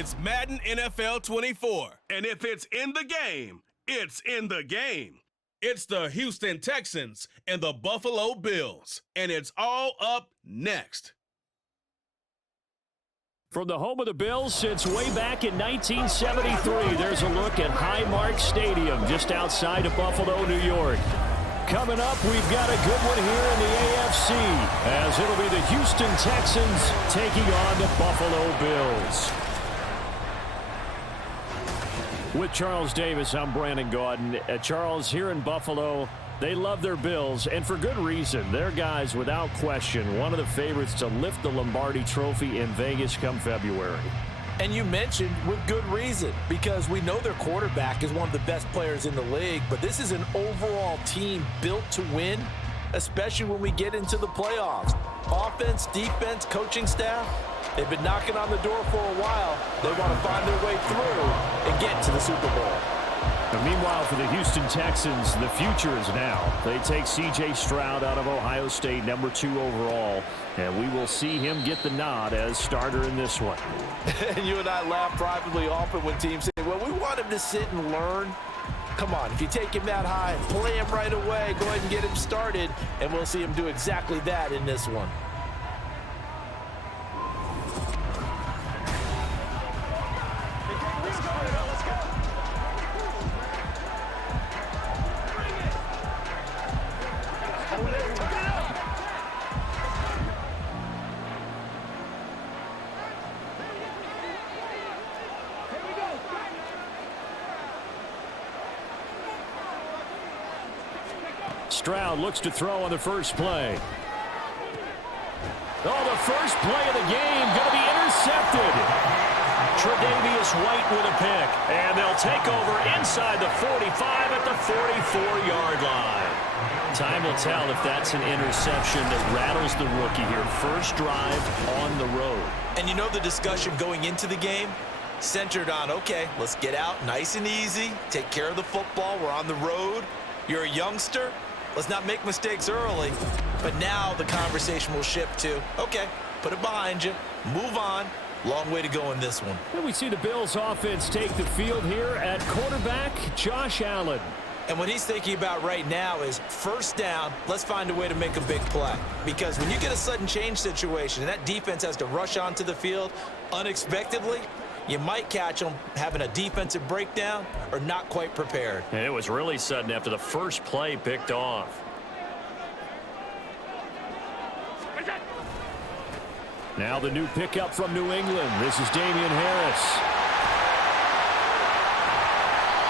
It's Madden NFL 24. And if it's in the game, it's in the game. It's the Houston Texans and the Buffalo Bills. And it's all up next. From the home of the Bills since way back in 1973, there's a look at Highmark Stadium just outside of Buffalo, New York. Coming up, we've got a good one here in the AFC, as it'll be the Houston Texans taking on the Buffalo Bills. With Charles Davis, I'm Brandon Gaudin. Charles, here in Buffalo, they love their Bills, and for good reason. Their guys, without question, one of the favorites to lift the Lombardi Trophy in Vegas come February. And you mentioned with good reason, because we know their quarterback is one of the best players in the league, but this is an overall team built to win, especially when we get into the playoffs. Offense, defense, coaching staff, they've been knocking on the door for a while. They want to find their way through and get to the Super Bowl. Now, meanwhile, for the Houston Texans, the future is now. They take C.J. Stroud out of Ohio State, number 2 overall, and we will see him get the nod as starter in this one. And you and I laugh privately often when teams say, well, we want him to sit and learn. Come on, if you take him that high, play him right away, go ahead and get him started, and we'll see him do exactly that in this one. Stroud looks to throw on the first play. Oh, the first play of the game going to be intercepted. Tre'Davious White with a pick. And they'll take over inside the 45 at the 44-yard line. Time will tell if that's an interception that rattles the rookie here. First drive on the road. And you know the discussion going into the game? Centered on, okay, let's get out nice and easy, take care of the football, we're on the road. You're a youngster. Let's not make mistakes early. But now the conversation will shift to, okay, put it behind you, move on. Long way to go in this one. And we see the Bills offense take the field here at quarterback Josh Allen. And what he's thinking about right now is first down, let's find a way to make a big play. Because when you get a sudden change situation and that defense has to rush onto the field unexpectedly, you might catch them having a defensive breakdown or not quite prepared. And it was really sudden after the first play picked off. Now the new pickup from New England. This is Damian Harris.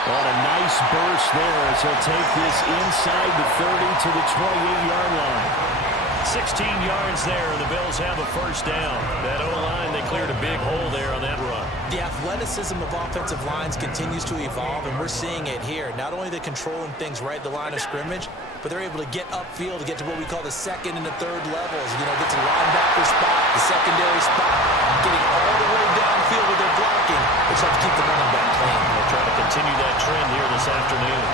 What a nice burst there as he'll take this inside the 30 to the 28-yard line. 16 yards there, and the Bills have a first down. That O-line, they cleared a big hole there on that run. The athleticism of offensive lines continues to evolve, and we're seeing it here. Not only are they controlling things right at the line of scrimmage, but they're able to get upfield to get to what we call the second and the third levels. You know, get to the linebacker spot, the secondary spot, getting all the way downfield with their blocking, which helps keep the running back clean. They'll try to continue that trend here this afternoon.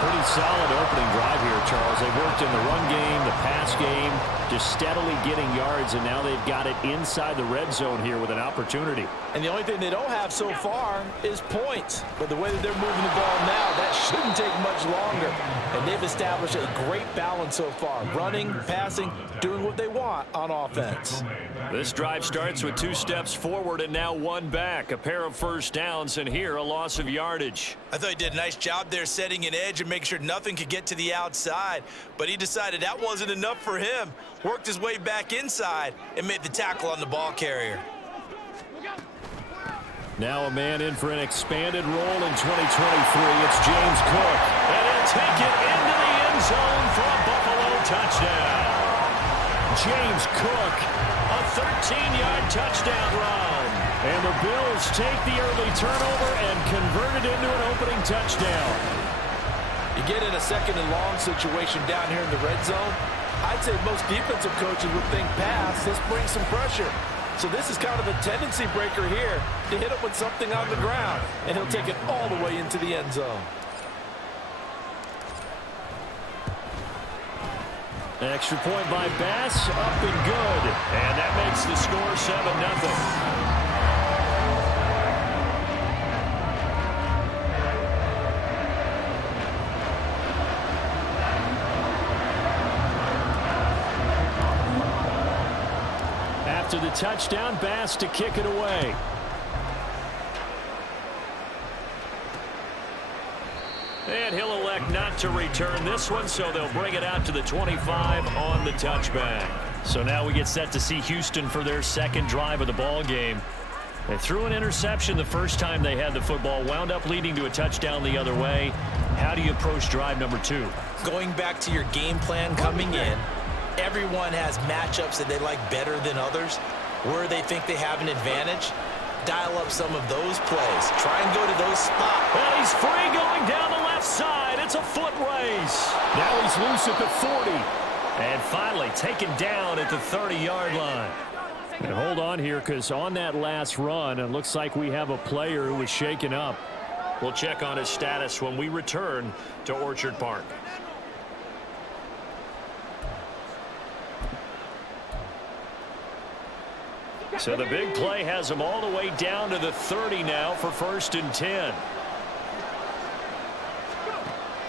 Pretty solid opening drive here, Charles. They worked in the run game, the pass game, just steadily getting yards, and now they've got it inside the red zone here with an opportunity. And the only thing they don't have so far is points. But the way that they're moving the ball now, that shouldn't take much longer. And they've established a great balance so far. Running, passing, doing what they want on offense. This drive starts with 2 steps forward and now 1 back. A pair of first downs, and here a loss of yardage. I thought he did a nice job there setting an edge and making sure nothing could get to the outside. But he decided that wasn't enough for him. Worked his way back inside and made the tackle on the ball carrier. Now a man in for an expanded role in 2023. It's James Cook. And he'll take it into the end zone for a Buffalo touchdown. James Cook, a 13-yard touchdown run. And the Bills take the early turnover and convert it into an opening touchdown. You get in a second and long situation down here in the red zone, I'd say most defensive coaches would think pass, let's bring some pressure. So this is kind of a tendency breaker here to hit him with something on the ground, and he'll take it all the way into the end zone. Extra point by Bass, up and good. And that makes the score 7-0. to the touchdown. Bass to kick it away. And he'll elect not to return this one, so they'll bring it out to the 25 on the touchback. So now we get set to see Houston for their second drive of the ball game. They threw an interception the first time they had the football, wound up leading to a touchdown the other way. How do you approach drive number 2? Going back to your game plan coming in, everyone has matchups that they like better than others, where they think they have an advantage. Dial up some of those plays. Try and go to those spots. Well, he's free going down the left side. It's a foot race. Now he's loose at the 40. And finally taken down at the 30-yard line. And hold on here, because on that last run, it looks like we have a player who was shaken up. We'll check on his status when we return to Orchard Park. So the big play has him all the way down to the 30 now for 1st and 10.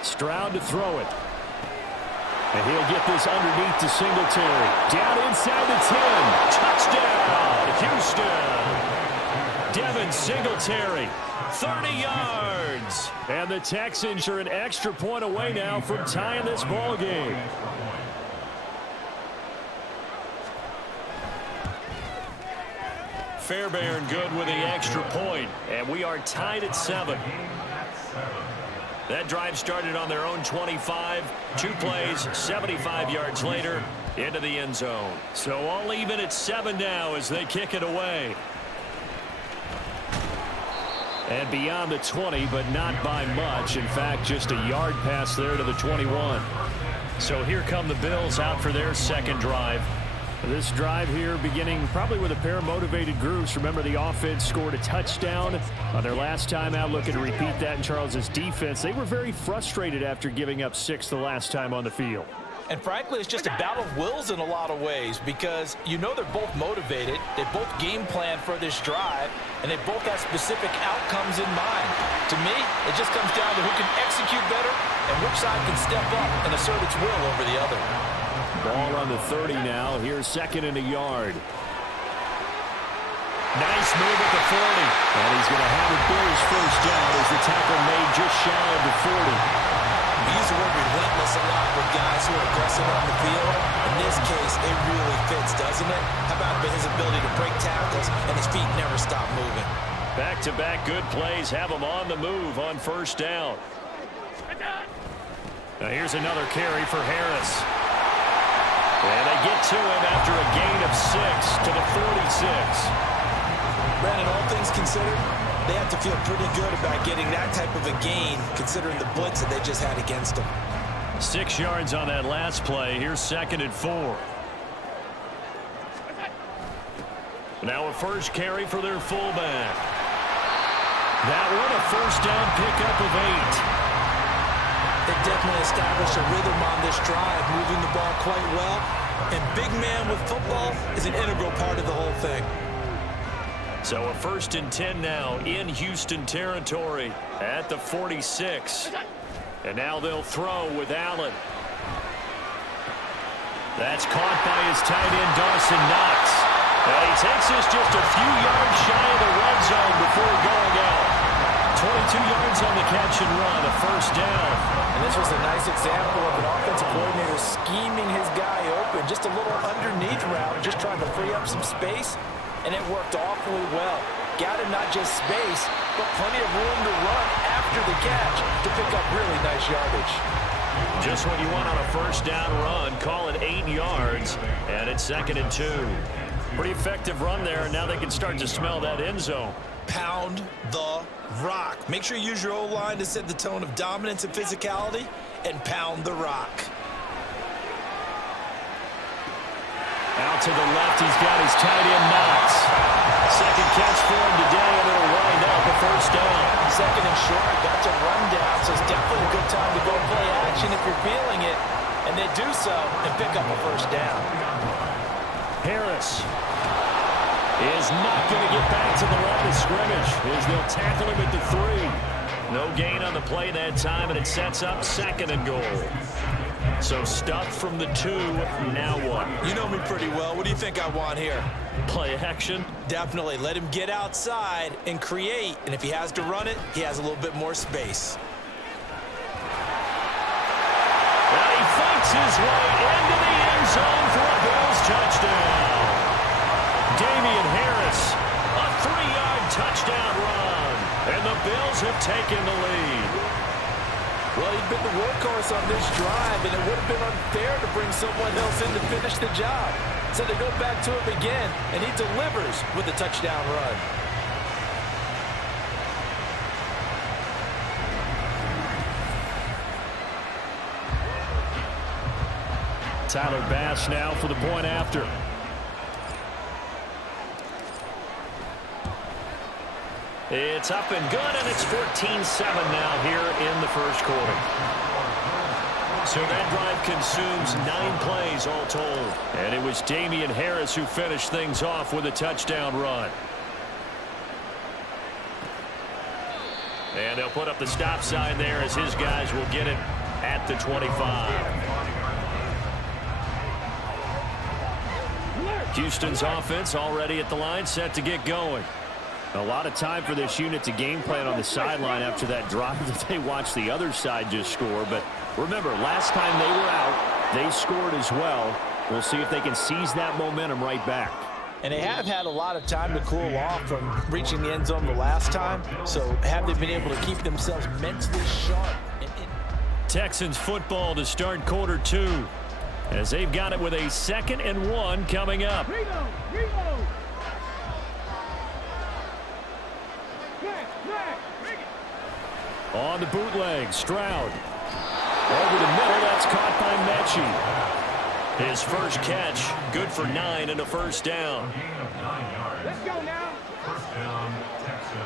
Stroud to throw it. And he'll get this underneath to Singletary. Down inside the 10. Touchdown, Houston. Devin Singletary, 30 yards. And the Texans are an extra point away now from tying this ball game. Fairbairn good with the extra point, and we are tied at 7. That drive started on their own 25. 2 plays, 75 yards later, into the end zone. So all even at 7 now as they kick it away. And beyond the 20, but not by much. In fact, just a yard pass there to the 21. So here come the Bills out for their second drive. This drive here beginning probably with a pair of motivated groups. Remember, the offense scored a touchdown on their last time out, looking to repeat that in Charles's defense. They were very frustrated after giving up 6 the last time on the field. And frankly, it's just a battle of wills in a lot of ways, because you know they're both motivated. They both game plan for this drive, and they both have specific outcomes in mind. To me, it just comes down to who can execute better and which side can step up and assert its will over the other. Ball on the 30 now. Here's 2nd and a yard. Nice move at the 40. And he's going to have a Bills first down as the tackle made just shy of the 40. We use the word relentless a lot with guys who are aggressive on the field. In this case, it really fits, doesn't it? How about his ability to break tackles and his feet never stop moving? Back-to-back good plays have him on the move on first down. Now here's another carry for Harris. And they get to him after a gain of 6 to the 46. Brandon, all things considered, they have to feel pretty good about getting that type of a gain, considering the blitz that they just had against them. 6 yards on that last play. Here's 2nd and 4. Now a first carry for their fullback. That one a first down pickup of 8. They definitely established a rhythm on this drive, moving the ball quite well. And big man with football is an integral part of the whole thing. So a 1st and 10 now in Houston territory at the 46. And now they'll throw with Allen. That's caught by his tight end, Dawson Knox. And he takes us just a few yards shy of the red zone before going out. 22 yards on the catch and run, a first down. And this was a nice example of an offensive coordinator scheming his guy open. Just a little underneath route, just trying to free up some space, and it worked awfully well. Got him not just space, but plenty of room to run after the catch to pick up really nice yardage. Just what you want on a first down run. Call it 8 yards, and it's 2nd and 2. Pretty effective run there, and now they can start to smell that end zone. Pound the rock. Make sure you use your O-line to set the tone of dominance and physicality, and pound the rock. Out to the left, he's got his tight end, Knox. Second catch for him today, and it'll wind up a first down. 2nd and short, that's a rundown, so it's definitely a good time to go play action if you're feeling it, and they do so and pick up a first down. Harris is not going to get back to the line of scrimmage as they'll tackle him at the 3. No gain on the play that time, and it sets up 2nd and goal. So stuff from the 2, now what? You know me pretty well. What do you think I want here? Play action? Definitely. Let him get outside and create. And if he has to run it, he has a little bit more space. And he fights his way into the end zone for a Bills touchdown. Damian Harris, a 3-yard touchdown run. And the Bills have taken the lead. Well, he's been the workhorse on this drive, and it would have been unfair to bring someone else in to finish the job. So they go back to him again, and he delivers with a touchdown run. Tyler Bass now for the point after. It's up and good, and it's 14-7 now here in the first quarter. So that drive consumes 9 plays all told. And it was Damian Harris who finished things off with a touchdown run. And they'll put up the stop sign there as his guys will get it at the 25. Houston's offense already at the line, set to get going. A lot of time for this unit to game plan on the sideline after that drive that they watched the other side just score. But remember, last time they were out, they scored as well. We'll see if they can seize that momentum right back. And they have had a lot of time to cool off from reaching the end zone the last time. So have they been able to keep themselves mentally sharp? Texans football to start quarter 2. As they've got it with a 2nd and 1 coming up. On the bootleg, Stroud. Over the middle, that's caught by Mechie. His first catch, good for 9 and a first down. Let's go now. First down, Texans.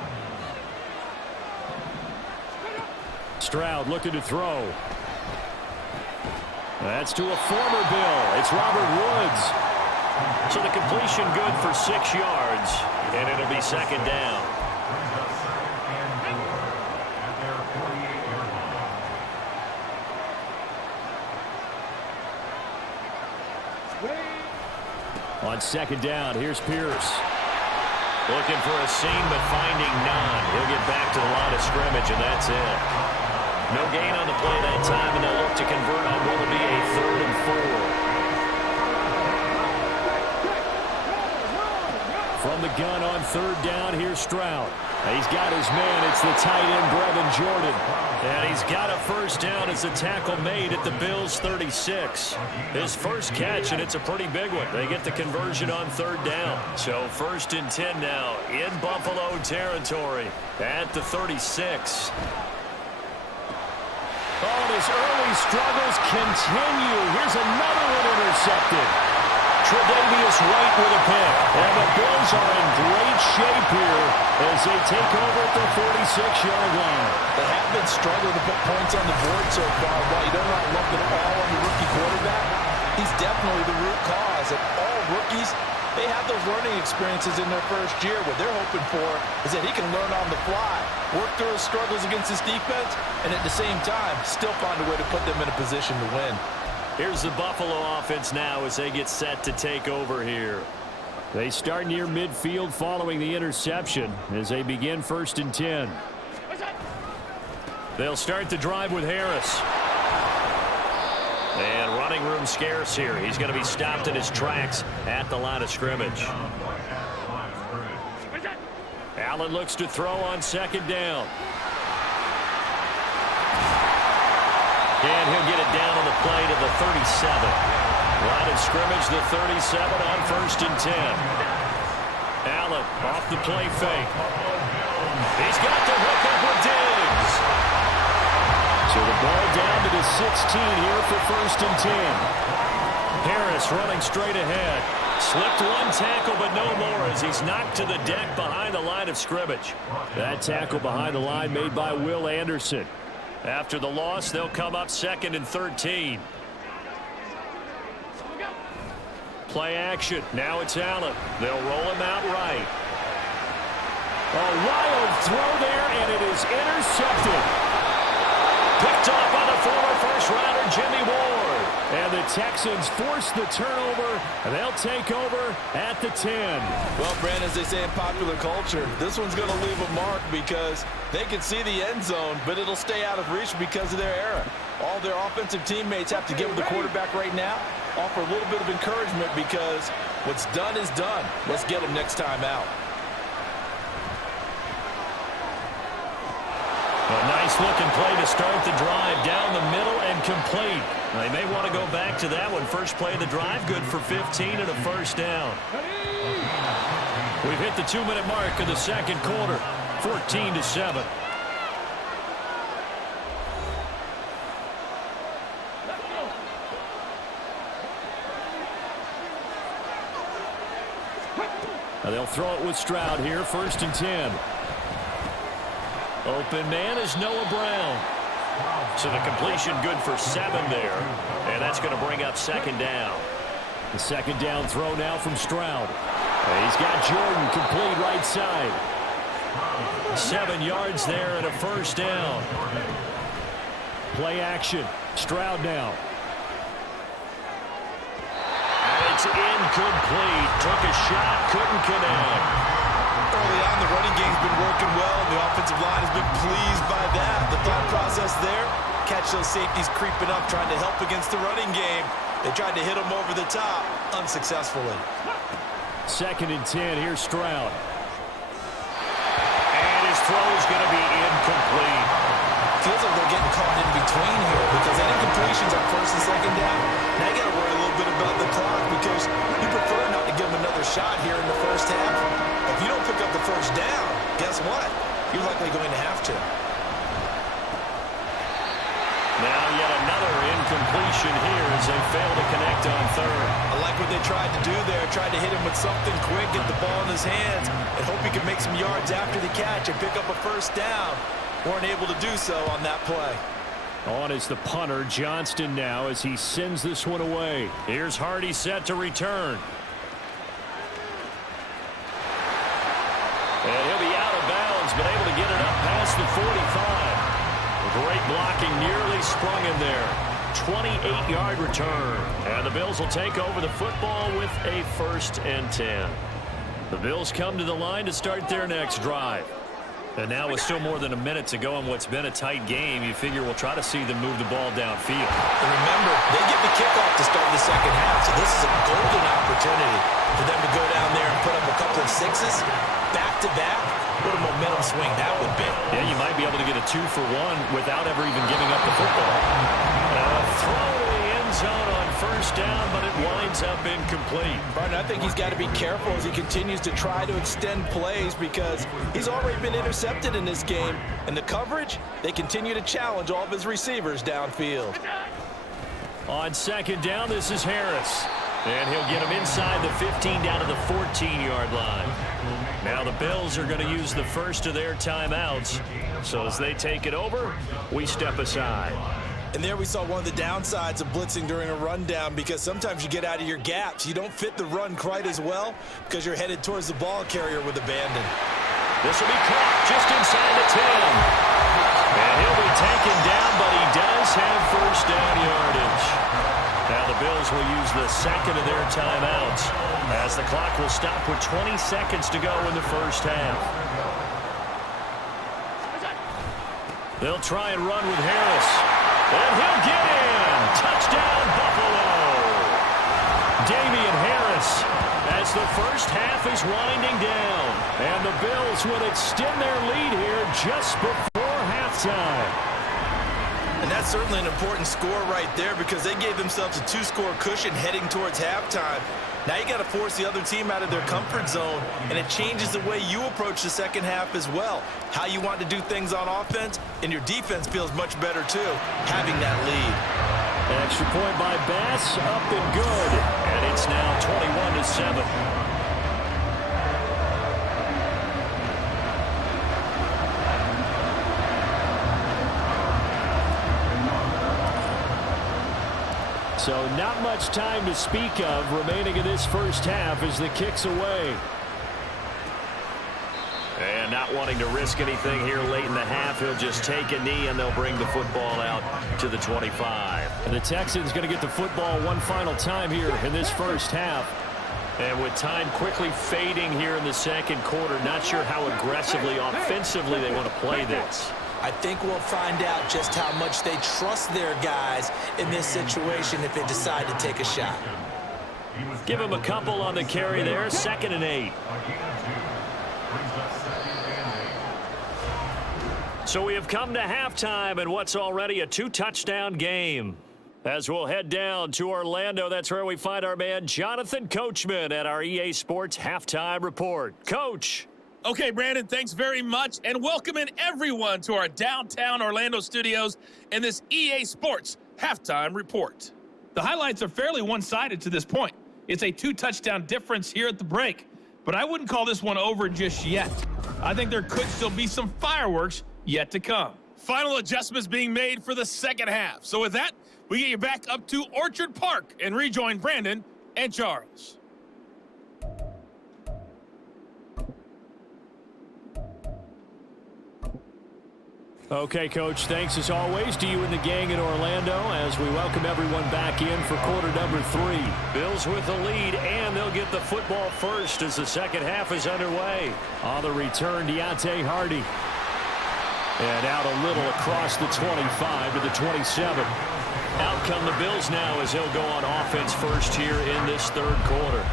Stroud looking to throw. That's to a former Bill. It's Robert Woods. So the completion good for 6 yards, and it'll be 2nd down. On 2nd down, here's Pierce. Looking for a seam, but finding none. He'll get back to the line of scrimmage, and that's it. No gain on the play that time, and they'll look to convert on what will be a 3rd and 4. From the gun on 3rd down, here's Stroud. He's got his man. It's the tight end, Brevin Jordan. And he's got a first down as the tackle made at the Bills' 36. His first catch, and it's a pretty big one. They get the conversion on 3rd down. So 1st and 10 now in Buffalo territory at the 36. Oh, and his early struggles continue. Here's another one intercepted. Tre'Davious White with a pick. And the Bills are in great shape here as they take over at the 46-yard line. They have been struggling to put points on the board so far. While you don't want to lump it all on the rookie quarterback, he's definitely the root cause. And all rookies, they have those learning experiences in their first year. What they're hoping for is that he can learn on the fly, work through his struggles against his defense, and at the same time, still find a way to put them in a position to win. Here's the Buffalo offense now as they get set to take over here. They start near midfield following the interception as they begin 1st and 10. They'll start the drive with Harris. And running room scarce here. He's going to be stopped in his tracks at the line of scrimmage. Allen looks to throw on 2nd down. And he'll get it down on the play to the 37. Line of scrimmage, the 37 on 1st and 10. Allen off the play fake. He's got the hook up with Diggs. So the ball down to the 16 here for 1st and 10. Harris running straight ahead. Slipped one tackle, but no more as he's knocked to the deck behind the line of scrimmage. That tackle behind the line made by Will Anderson. After the loss, they'll come up 2nd and 13. Play action. Now it's Allen. They'll roll him out right. A wild throw there, and it is intercepted. Picked off by the former first-rounder Jimmy Ward. And the Texans force the turnover, and they'll take over at the 10. Well, Brandon, as they say in popular culture, this one's going to leave a mark because they can see the end zone, but it'll stay out of reach because of their error. All their offensive teammates have to get with the quarterback right now, offer a little bit of encouragement because what's done is done. Let's get them next time out. A nice-looking play to start the drive down the middle and complete. They may want to go back to that one. First play of the drive, good for 15 and a first down. We've hit the 2-minute mark of the second quarter, 14-7. Now they'll throw it with Stroud here, 1st and 10. Open man is Noah Brown. So the completion good for 7 there. And that's going to bring up 2nd down. The 2nd down throw now from Stroud. And he's got Jordan complete right side. 7 yards there and a first down. Play action. Stroud now. And it's incomplete. Took a shot, couldn't connect. Early on, the running game's been working well, and the offensive line has been pleased by that. The thought process there, catch those safeties creeping up, trying to help against the running game. They tried to hit them over the top, unsuccessfully. 2nd and 10, here's Stroud. And his throw is going to be incomplete. Feels like they're getting caught in between here because that incompletion's on 1st and 2nd down. Now you got to worry a little bit about the clock because you prefer not to give them another shot here in the first half. If you don't pick up the first down, guess what? You're likely going to have to. Now yet another incompletion here as they fail to connect on 3rd. I like what they tried to do there. Tried to hit him with something quick, get the ball in his hands, and hope he can make some yards after the catch and pick up a first down. Weren't able to do so on that play. On is the punter, Johnston, now as he sends this one away. Here's Hardy set to return. And he'll be out of bounds, but able to get it up past the 45. Great blocking, nearly sprung in there. 28-yard return. And the Bills will take over the football with a 1st and 10. The Bills come to the line to start their next drive. And now with still more than a minute to go in what's been a tight game, you figure we'll try to see them move the ball downfield. And remember, they get the kickoff to start the second half, so this is a golden opportunity for them to go down there and put up a couple of sixes back-to-back. What a momentum swing that would be. Yeah, you might be able to get a 2-for-1 without ever even giving up the football. Throw to the end zone on 1st down, but it winds up incomplete. Barton, I think he's got to be careful as he continues to try to extend plays because he's already been intercepted in this game. And the coverage, they continue to challenge all of his receivers downfield. On 2nd down, this is Harris. And he'll get him inside the 15 down to the 14-yard line. Now the Bills are going to use the first of their timeouts. So as they take it over, we step aside. And there we saw one of the downsides of blitzing during a rundown because sometimes you get out of your gaps. You don't fit the run quite as well because you're headed towards the ball carrier with abandon. This will be caught just inside the 10. And he'll be taken down, but he does have first down yardage. Now the Bills will use the 2nd of their timeouts as the clock will stop with 20 seconds to go in the first half. They'll try and run with Harris. And he'll get in. Touchdown, Buffalo. Damian Harris as the first half is winding down. And the Bills will extend their lead here just before halftime. And that's certainly an important score right there because they gave themselves a 2-score cushion heading towards halftime. Now you got to force the other team out of their comfort zone, and it changes the way you approach the second half as well. How you want to do things on offense, and your defense feels much better too, having that lead. An extra point by Bass, up and good. And it's now 21-7. So not much time to speak of remaining in this first half as the kick's away. And not wanting to risk anything here late in the half. He'll just take a knee, and they'll bring the football out to the 25. And the Texans going to get the football one final time here in this first half. And with time quickly fading here in the second quarter, not sure how aggressively, offensively they want to play this. I think we'll find out just how much they trust their guys in this situation if they decide to take a shot. Give him a couple on the carry there, 2nd and 8. So we have come to halftime and what's already a 2-touchdown game. As we'll head down to Orlando, that's where we find our man Jonathan Coachman at our EA Sports Halftime Report. Coach. Okay, Brandon, thanks very much, and welcome in everyone to our downtown Orlando studios and this EA Sports Halftime Report. The highlights are fairly one-sided to this point. It's a 2-touchdown difference here at the break, but I wouldn't call this one over just yet. I think there could still be some fireworks yet to come. Final adjustments being made for the second half. So with that, we get you back up to Orchard Park and rejoin Brandon and Charles. Okay, Coach, thanks as always to you and the gang in Orlando as we welcome everyone back in for quarter number 3. Bills with the lead, and they'll get the football first as the second half is underway. On the return, Deontay Hardy. And out a little across the 25 to the 27. Out come the Bills now as they'll go on offense first here in this third quarter.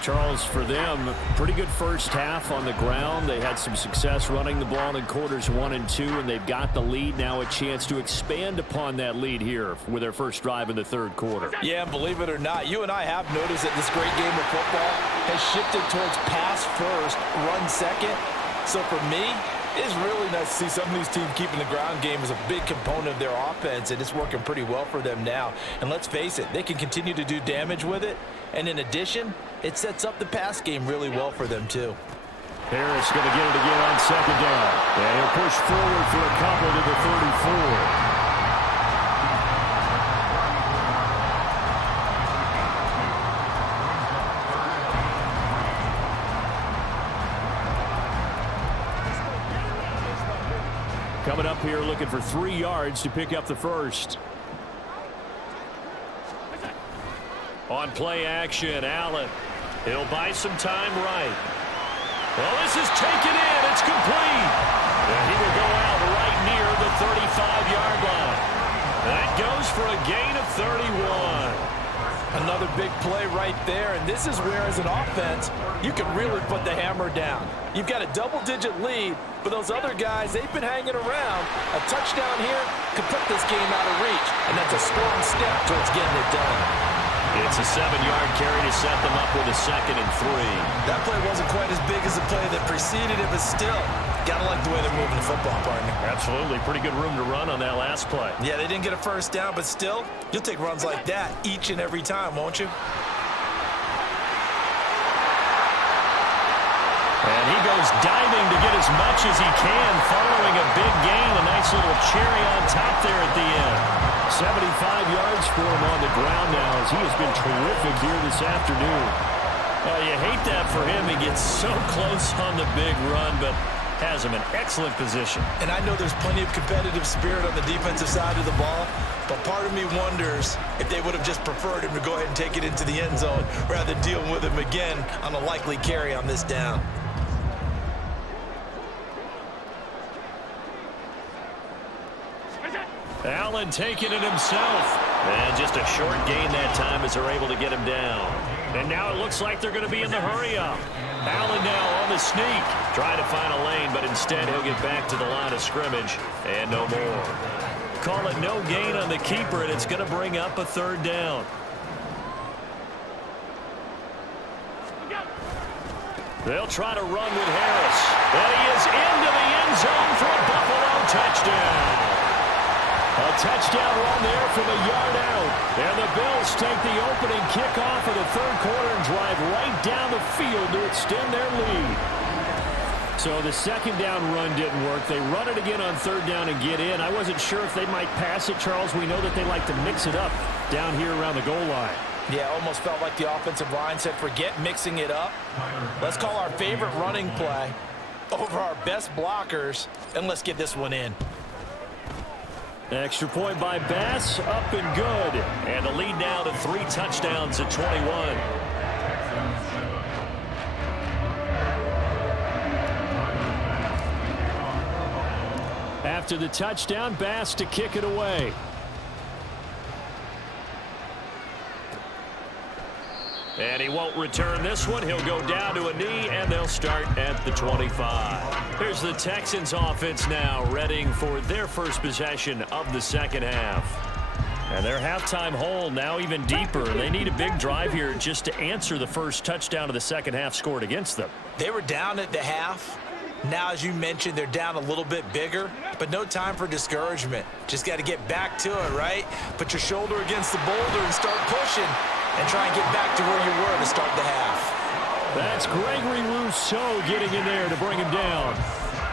Charles, for them, pretty good first half on the ground. They had some success running the ball in quarters 1 and 2, and they've got the lead now, a chance to expand upon that lead here with their first drive in the third quarter. Yeah, believe it or not, you and I have noticed that this great game of football has shifted towards pass first, run second. So for me, it's really nice to see some of these teams keeping the ground game as a big component of their offense, and it's working pretty well for them now. And let's face it, they can continue to do damage with it. And in addition, it sets up the pass game really well for them, too. Harris going to get it again on second down. And he'll push forward for a couple to the 34. Coming up here looking for 3 yards to pick up the first. On play action, Allen. He'll buy some time right. Well, this is taken in. It's complete. And he will go out right near the 35-yard line. That goes for a gain of 31. Another big play right there, and this is where, as an offense, you can really put the hammer down. You've got a double-digit lead, but those other guys, they've been hanging around. A touchdown here could put this game out of reach, and that's a strong step towards getting it done. It's a 7-yard carry to set them up with a 2nd and 3. That play wasn't quite as big as the play that preceded it, but still, gotta like the way they're moving the football, partner. Absolutely. Pretty good room to run on that last play. Yeah, they didn't get a first down, but still, you'll take runs like that each and every time, won't you? And he goes diving to get as much as he can, following a big gain. A nice little cherry on top there at the end. 75 yards for him on the ground now as he has been terrific here this afternoon. You hate that for him. He gets so close on the big run, but has him in excellent position. And I know there's plenty of competitive spirit on the defensive side of the ball, but part of me wonders if they would have just preferred him to go ahead and take it into the end zone rather than dealing with him again on a likely carry on this down. Allen taking it himself. And just a short gain that time as they're able to get him down. And now it looks like they're going to be in the hurry-up. Allen now on the sneak. Trying to find a lane, but instead he'll get back to the line of scrimmage. And no more. Call it no gain on the keeper, and it's going to bring up a 3rd down. They'll try to run with Harris. And he is into the end zone for a Buffalo touchdown. A touchdown run there from a yard out. And the Bills take the opening kickoff of the third quarter and drive right down the field to extend their lead. So the second down run didn't work. They run it again on 3rd down and get in. I wasn't sure if they might pass it, Charles. We know that they like to mix it up down here around the goal line. Yeah, almost felt like the offensive line said, forget mixing it up. Let's call our favorite running play over our best blockers, and let's get this one in. Extra point by Bass, up and good. And the lead now to 3 touchdowns at 21. After the touchdown, Bass to kick it away. And he won't return this one. He'll go down to a knee, and they'll start at the 25. Here's the Texans offense now, readying for their first possession of the second half. And their halftime hole now even deeper. They need a big drive here just to answer the first touchdown of the second half scored against them. They were down at the half. Now, as you mentioned, they're down a little bit bigger, but no time for discouragement. Just got to get back to it, right? Put your shoulder against the boulder and start pushing and try and get back to where you were to start the half. That's Gregory Rousseau getting in there to bring him down.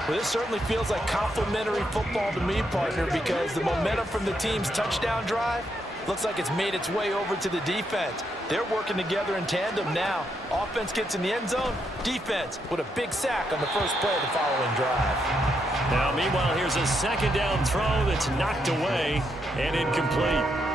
Well, this certainly feels like complimentary football to me, partner, because the momentum from the team's touchdown drive looks like it's made its way over to the defense. They're working together in tandem now. Offense gets in the end zone. Defense with a big sack on the first play of the following drive. Now, meanwhile, here's a second down throw that's knocked away and incomplete.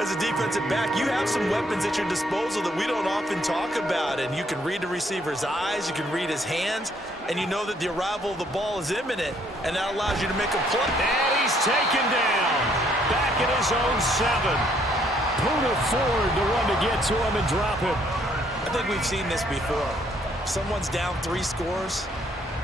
As a defensive back, you have some weapons at your disposal that we don't often talk about, and you can read the receiver's eyes, you can read his hands, and you know that the arrival of the ball is imminent, and that allows you to make a play. And he's taken down. Back at his own 7. Poona Ford the one to get to him and drop it. I think we've seen this before. Someone's down 3 scores.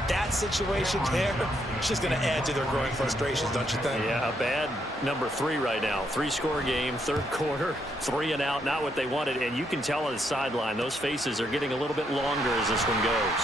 That situation there, it's just going to add to their growing frustrations, don't you think? Yeah, a bad number 3 right now. 3-score game, third quarter, 3 and out, not what they wanted. And you can tell on the sideline, those faces are getting a little bit longer as this one goes.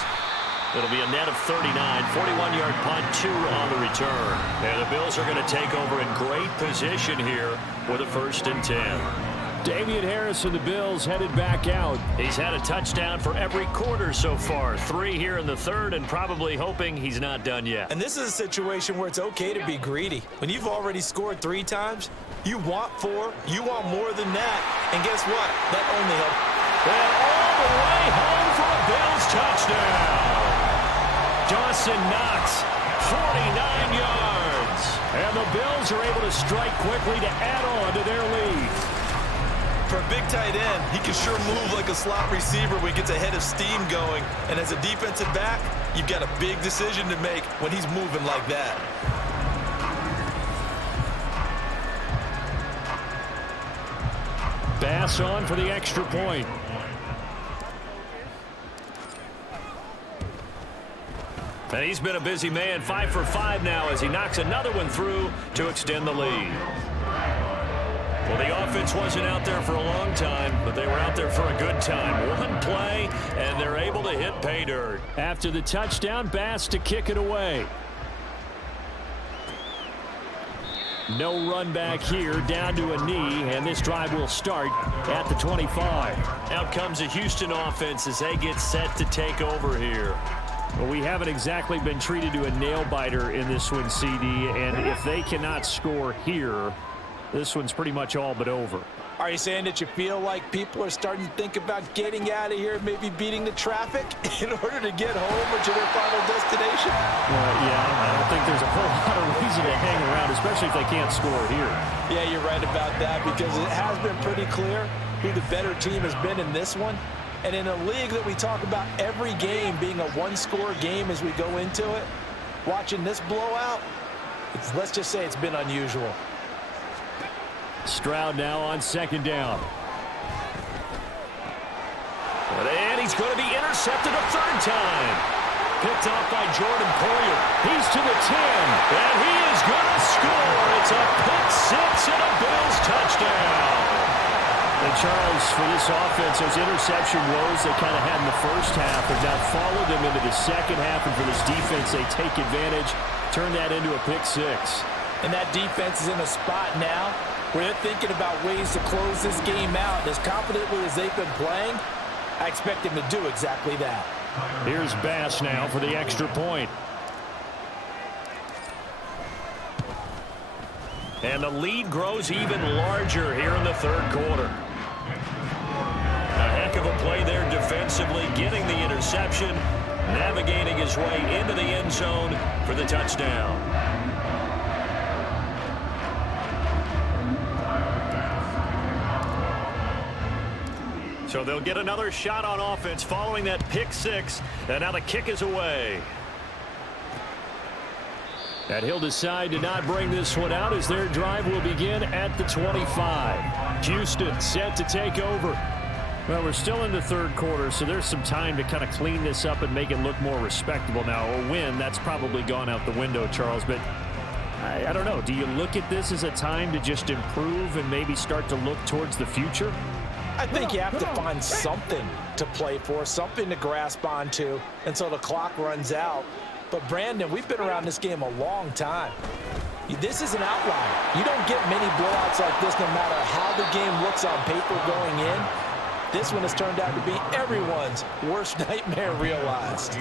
It'll be a net of 39, 41-yard punt, 2 on the return. And the Bills are going to take over in great position here with a 1st and 10. Damian Harris and the Bills headed back out. He's had a touchdown for every quarter so far. 3 here in the third, and probably hoping he's not done yet. And this is a situation where it's okay to be greedy. When you've already scored 3 times, you want 4, you want more than that. And guess what? That only helps. And all the way home for a Bills touchdown. Dawson Knox, 49 yards. And the Bills are able to strike quickly to add on to their lead. For a big tight end, he can sure move like a slot receiver when he gets a head of steam going. And as a defensive back, you've got a big decision to make when he's moving like that. Bass on for the extra point. And he's been a busy man, 5 for 5 now as he knocks another one through to extend the lead. Well, the offense wasn't out there for a long time, but they were out there for a good time. One play, and they're able to hit pay dirt. After the touchdown, Bass to kick it away. No run back here, down to a knee, and this drive will start at the 25. Out comes the Houston offense as they get set to take over here. Well, we haven't exactly been treated to a nail-biter in this one, CD, and if they cannot score here, this one's pretty much all but over. Are you saying that you feel like people are starting to think about getting out of here, maybe beating the traffic in order to get home or to their final destination? Yeah, I don't think there's a whole lot of reason to hang around, especially if they can't score here. Yeah, you're right about that because it has been pretty clear who the better team has been in this one. And in a league that we talk about every game being a one-score game as we go into it, watching this blowout, let's just say it's been unusual. Stroud now on 2nd down. And he's going to be intercepted a 3rd time. Picked off by Jordan Poyer. He's to the 10, and he is going to score. It's a pick 6 and a Bills touchdown. And Charles, for this offense, those interception woes they kind of had in the first half have now followed them into the second half, and for this defense, they take advantage, turn that into a pick 6. And that defense is in a spot now where they're thinking about ways to close this game out. As confidently as they've been playing, I expect them to do exactly that. Here's Bass now for the extra point. And the lead grows even larger here in the 3rd quarter. A heck of a play there defensively, getting the interception. navigating his way into the end zone for the touchdown. So they'll get another shot on offense following that pick six, and now the kick is away. And he'll decide to not bring this one out as their drive will begin at the 25. Houston set to take over. Well, we're still in the third quarter, so there's some time to kind of clean this up and make it look more respectable. Now, a win, that's probably gone out the window, Charles, but I don't know. Do you look at this as a time to just improve and maybe start to look towards the future? I think you have to find something to play for, something to grasp onto until the clock runs out. But, Brandon, we've been around this game a long time. This is an outlier. You don't get many blowouts like this no matter how the game looks on paper going in. This one has turned out to be everyone's worst nightmare realized.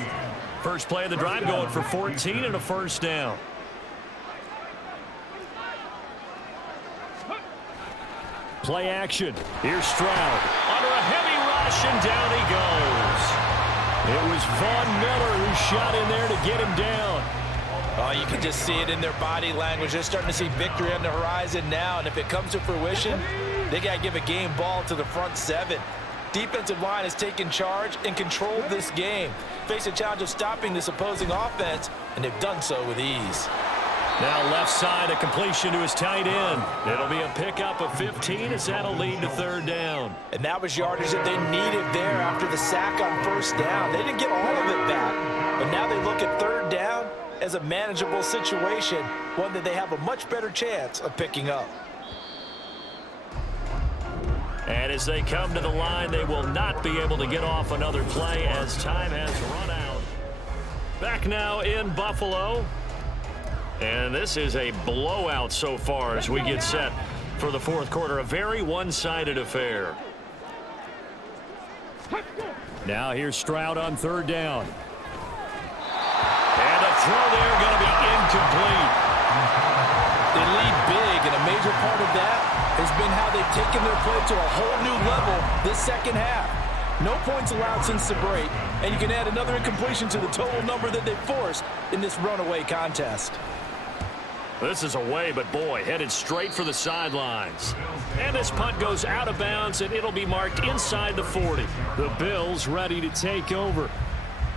First play of the drive going for 14 and a first down. Play action. Here's Stroud. Under a heavy rush, and down he goes. It was Von Miller who shot in there to get him down. Oh, you can just see it in their body language. They're starting to see victory on the horizon now, and if it comes to fruition, they got to give a game ball to the front seven. Defensive line has taken charge and controlled this game. Face a challenge of stopping this opposing offense, and they've done so with ease. Now left side, a completion to his tight end. It'll be a pickup of 15 as that'll lead to third down. And that was yardage that they needed there after the sack on first down. They didn't get all of it back, but now they look at third down as a manageable situation, one that they have a much better chance of picking up. And as they come to the line, they will not be able to get off another play as time has run out. Back now in Buffalo. And this is a blowout so far as we get set for the fourth quarter. A very one-sided affair. Now here's Stroud on third down. And a throw there going to be incomplete. They lead big, and a major part of that has been how they've taken their play to a whole new level this second half. No points allowed since the break, and you can add another incompletion to the total number that they forced in this runaway contest. This is away, but boy, headed straight for the sidelines. And this punt goes out of bounds, and it'll be marked inside the 40. The Bills ready to take over.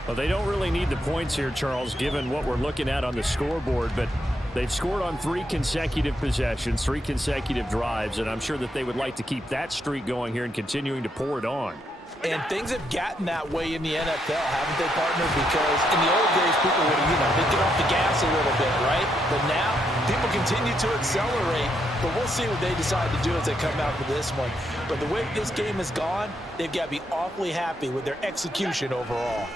Well, they don't really need the points here, Charles, given what we're looking at on the scoreboard, but they've scored on 3 consecutive possessions, 3 consecutive drives, and I'm sure that they would like to keep that streak going here and continuing to pour it on. And things have gotten that way in the NFL, haven't they, partner? Because in the old days, people would, they'd get off the gas a little bit, right? But now, people continue to accelerate. But we'll see what they decide to do as they come out for this one. But the way this game has gone, they've got to be awfully happy with their execution overall.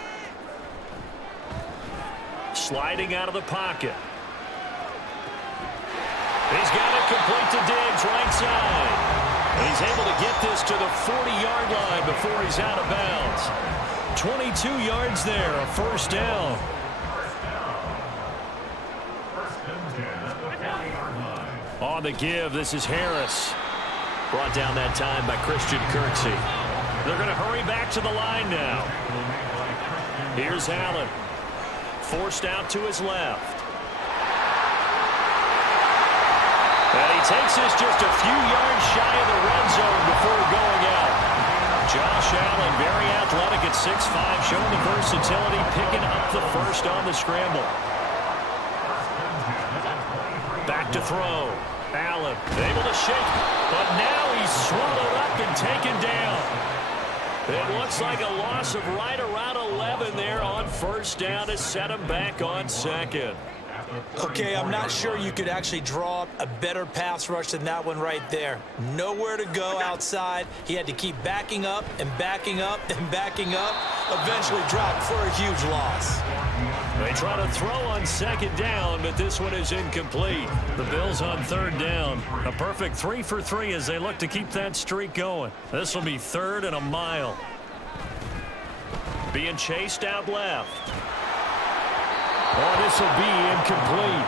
Sliding out of the pocket. He's got it complete to Diggs, right side. And he's able to get this to the 40-yard line before he's out of bounds. 22 yards there, a first down. On the give, this is Harris. Brought down that time by Christian Kirksey. They're going to hurry back to the line now. Here's Allen. Forced out to his left. And he takes this just a few yards shy of the red zone before going out. Josh Allen, very athletic at 6'5", showing the versatility, picking up the first on the scramble. Back to throw. Allen able to shake, but now he's swallowed up and taken down. It looks like a loss of right around 11 there on first down to set him back on second. Okay, I'm not sure you could actually draw up a better pass rush than that one right there. Nowhere to go outside. He had to keep backing up and backing up and backing up. Eventually dropped for a huge loss. They try to throw on second down, but this one is incomplete. The Bills on third down. A perfect 3 for 3 as they look to keep that streak going. This will be third and a mile. Being chased out left. Oh, this will be incomplete.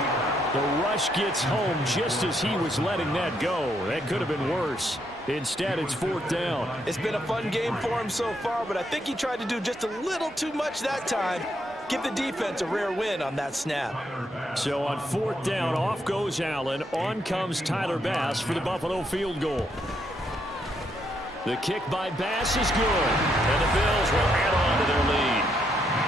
The rush gets home just as he was letting that go. That could have been worse. Instead, it's 4th down. It's been a fun game for him so far, but I think he tried to do just a little too much that time. Give the defense a rare win on that snap. So on 4th down, off goes Allen. On comes Tyler Bass for the Buffalo field goal. The kick by Bass is good, and the Bills will add on to their lead.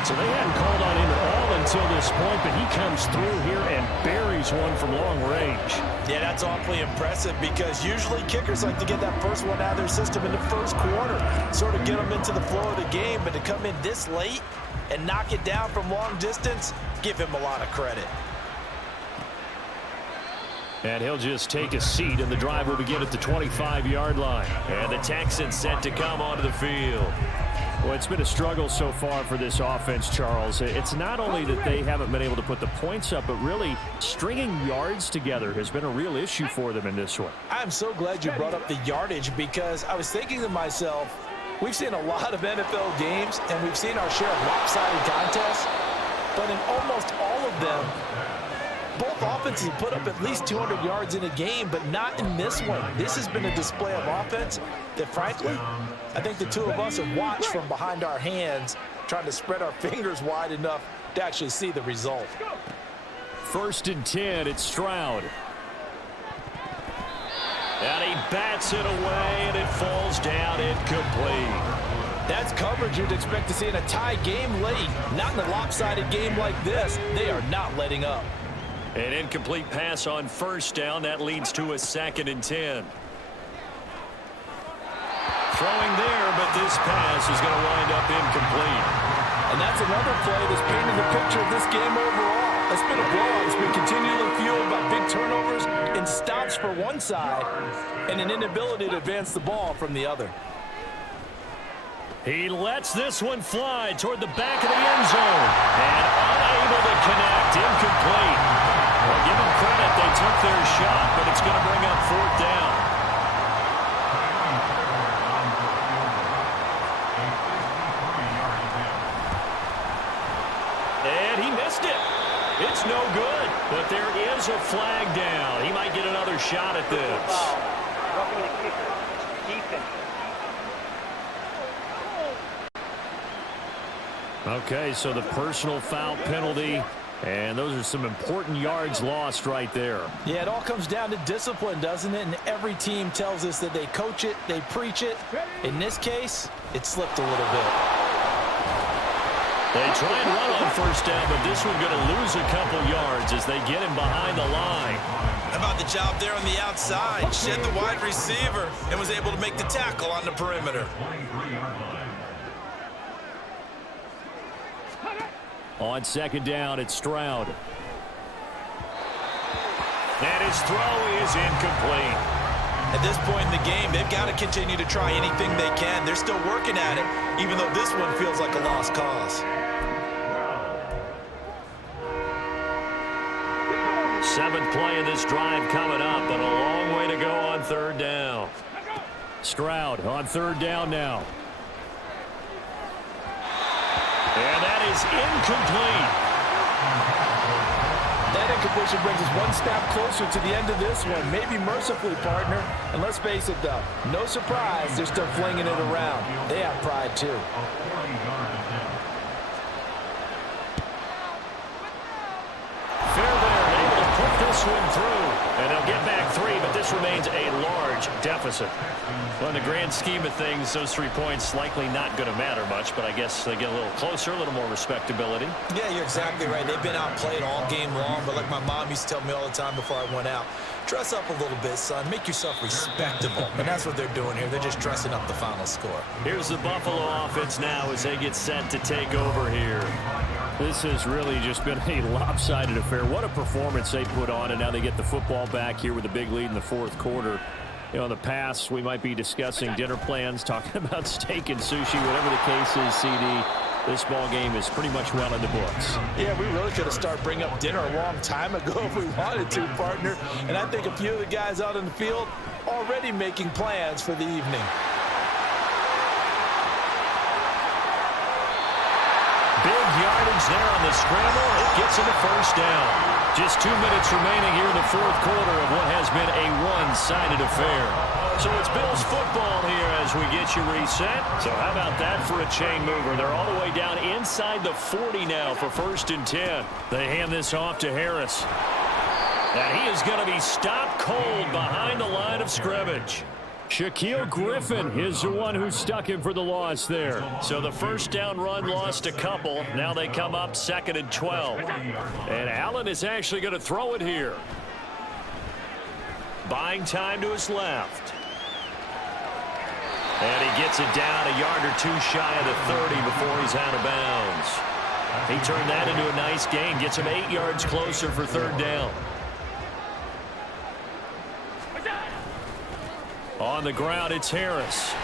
So they hadn't called on him at all until this point, but he comes through here and buries one from long range. Yeah, that's awfully impressive because usually kickers like to get that first one out of their system in the first quarter, sort of get them into the flow of the game, but to come in this late and knock it down from long distance, give him a lot of credit. And he'll just take a seat, and the drive will begin at the 25-yard line. And the Texans set to come onto the field. Well, it's been a struggle so far for this offense, Charles. It's not only that they haven't been able to put the points up, but really stringing yards together has been a real issue for them in this one. I'm so glad you brought up the yardage because I was thinking to myself, we've seen a lot of NFL games, and we've seen our share of lopsided contests, but in almost all of them, both offenses put up at least 200 yards in a game, but not in this one. This has been a display of offense that, frankly, I think the two of us have watched from behind our hands, trying to spread our fingers wide enough to actually see the result. 1st and 10, it's Stroud. And he bats it away, and it falls down incomplete. That's coverage you'd expect to see in a tie game late. Not in a lopsided game like this. They are not letting up. An incomplete pass on 1st down. That leads to a 2nd and 10. Throwing there, but this pass is going to wind up incomplete. And that's another play that's painted the picture of this game overall. It's been a blowout. It's been continually fueled by big turnovers and stops for one side and an inability to advance the ball from the other. He lets this one fly toward the back of the end zone. And unable to connect. Incomplete. Well, give them credit. They took their shot, but it's going to bring up 4th down. And he missed it. It's no good, but there is a flag down. He might get another shot at this. Roughing the kicker. Defense. Okay, so the personal foul penalty, and those are some important yards lost right there. Yeah, it all comes down to discipline, doesn't it? And every team tells us that they coach it, they preach it. In this case, it slipped a little bit. They try and run on 1st down, but this one going to lose a couple yards as they get him behind the line. How about the job there on the outside? Shed the wide receiver and was able to make the tackle on the perimeter. On 2nd down, it's Stroud. And his throw is incomplete. At this point in the game, they've got to continue to try anything they can. They're still working at it, even though this one feels like a lost cause. 7th play of this drive coming up, but a long way to go on 3rd down. Stroud on 3rd down now. And that is incomplete. That incompletion brings us one step closer to the end of this one. Maybe mercifully, partner. And let's face it, though, no surprise, they're still flinging it around. They have pride, too. Fair there, able to put this one through. And they'll get back 3, but this remains a large deficit. Well, in the grand scheme of things, those 3 points likely not going to matter much, but I guess they get a little closer, a little more respectability. Yeah, you're exactly right. They've been outplayed all game long, but like my mom used to tell me all the time before I went out, dress up a little bit, son. Make yourself respectable. And that's what they're doing here. They're just dressing up the final score. Here's the Buffalo offense now as they get set to take over here. This has really just been a lopsided affair. What a performance they put on, and now they get the football back here with a big lead in the 4th quarter. You know, in the past, we might be discussing dinner plans, talking about steak and sushi, whatever the case is, CD. This ball game is pretty much well in the books. Yeah, we really could have started bringing up dinner a long time ago if we wanted to, partner. And I think a few of the guys out in the field already making plans for the evening. Big yardage there on the scramble. It gets him a 1st down. Just 2 minutes remaining here in the 4th quarter of what has been a one-sided affair. So it's Bills football here as we get you reset. So how about that for a chain mover? They're all the way down inside the 40 now for 1st and 10. They hand this off to Harris. And he is going to be stopped cold behind the line of scrimmage. Shaquille Griffin is the one who stuck him for the loss there. So the first down run lost a couple. Now they come up 2nd and 12. And Allen is actually going to throw it here. Buying time to his left. And he gets it down a yard or two shy of the 30 before he's out of bounds. He turned that into a nice gain. Gets him 8 yards closer for 3rd down. On the ground, it's Harris.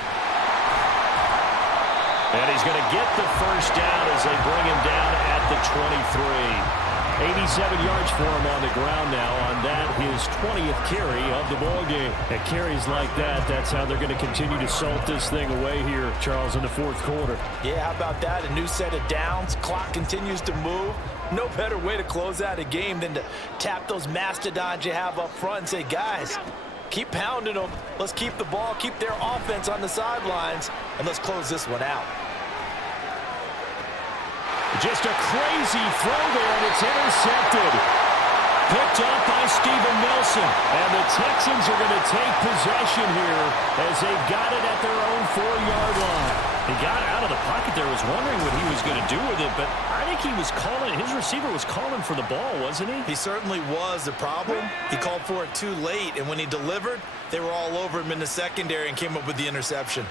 And he's going to get the first down as they bring him down at the 23. 87 yards for him on the ground now on that, his 20th carry of the ballgame. At carries like that, that's how they're going to continue to salt this thing away here, Charles, in the 4th quarter. Yeah, how about that? A new set of downs. Clock continues to move. No better way to close out a game than to tap those mastodons you have up front and say, guys, keep pounding them. Let's keep the ball, keep their offense on the sidelines, and let's close this one out. Just a crazy throw there, and it's intercepted. Picked up by Steven Nelson. And the Texans are going to take possession here as they've got it at their own 4-yard line. He got out of the pocket there, was wondering what he was going to do with it, but I think he was calling, his receiver was calling for the ball, wasn't he? He certainly was. The problem, he called for it too late, and when he delivered, they were all over him in the secondary and came up with the interception.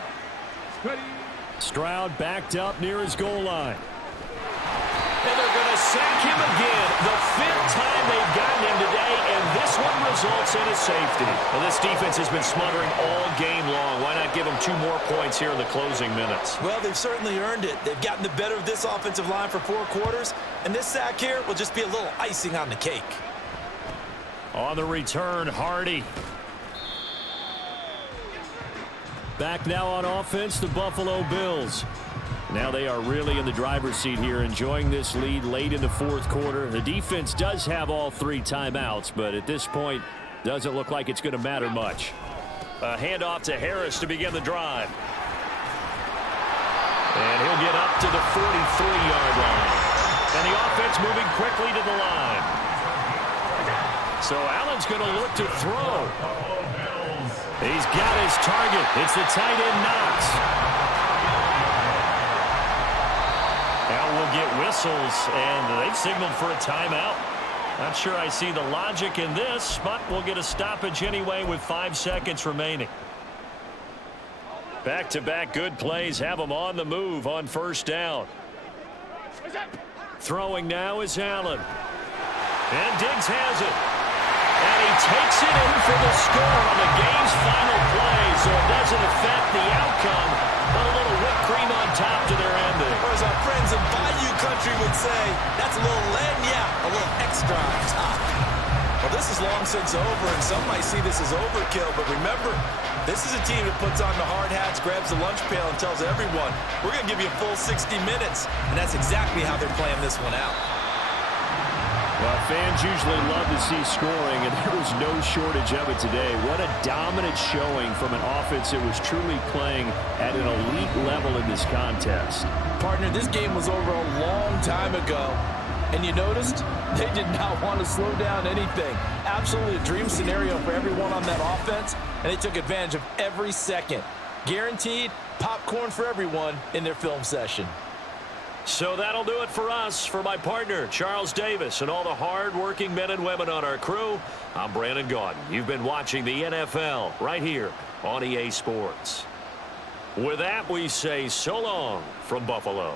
Stroud backed up near his goal line. And they're going to sack him again. The 5th time they've gotten him today, and this one results in a safety. Well, this defense has been smothering all game long. Why not give them 2 more points here in the closing minutes? Well, they've certainly earned it. They've gotten the better of this offensive line for 4 quarters, and this sack here will just be a little icing on the cake. On the return, Hardy. Back now on offense, the Buffalo Bills. Now they are really in the driver's seat here, enjoying this lead late in the 4th quarter. The defense does have all 3 timeouts, but at this point, doesn't look like it's going to matter much. A handoff to Harris to begin the drive. And he'll get up to the 43-yard line. And the offense moving quickly to the line. So Allen's going to look to throw. He's got his target. It's the tight end Knox. Now we'll get whistles, and they've signaled for a timeout. Not sure I see the logic in this, but we'll get a stoppage anyway with 5 seconds remaining. Back-to-back good plays have them on the move on 1st down. Throwing now is Allen. And Diggs has it. And he takes it in for the score on the game's final play, so it doesn't affect the outcome, but a little whipped cream on top to their ending. Or as our friends in Bayou Country would say, that's a little lagniappe, a little extra on top. Well, this is long since over, and some might see this as overkill, but remember, this is a team that puts on the hard hats, grabs the lunch pail, and tells everyone, we're going to give you a full 60 minutes, and that's exactly how they're playing this one out. Well, fans usually love to see scoring, and there was no shortage of it today. What a dominant showing from an offense that was truly playing at an elite level in this contest. Partner, this game was over a long time ago, and you noticed they did not want to slow down anything. Absolutely a dream scenario for everyone on that offense, and they took advantage of every second. Guaranteed popcorn for everyone in their film session. So that'll do it for us. For my partner, Charles Davis, and all the hard-working men and women on our crew, I'm Brandon Gaudin. You've been watching the NFL right here on EA Sports. With that, we say so long from Buffalo.